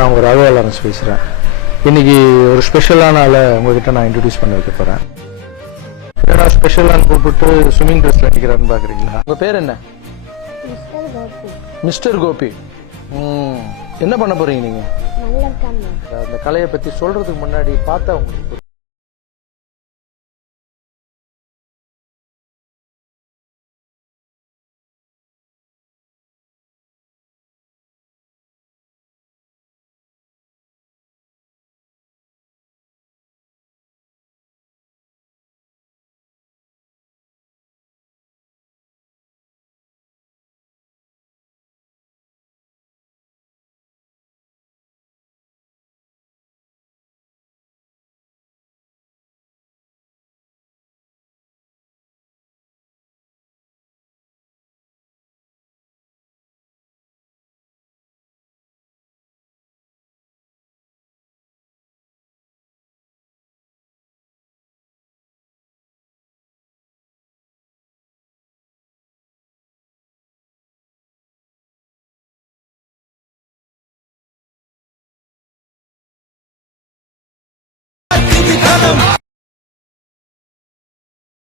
நான் உங்கள் ராகவா லாரன்ஸ் பேசுகிறேன். இன்றைக்கி ஒரு ஸ்பெஷலான ஆளை உங்கள்கிட்ட நான் இன்ட்ரடியூஸ் பண்ண வைக்க போகிறேன். ஏன்னா ஸ்பெஷலான கூப்பிட்டு ஸ்விம்மிங் ட்ரெஸ்ல நிற்கிறான்னு பார்க்குறீங்களா? உங்கள் பேர் என்ன? மிஸ்டர் கோபி. என்ன பண்ண போகிறீங்க நீங்கள்? அந்த கலையை பற்றி சொல்கிறதுக்கு முன்னாடி பார்த்தா உங்களுக்கு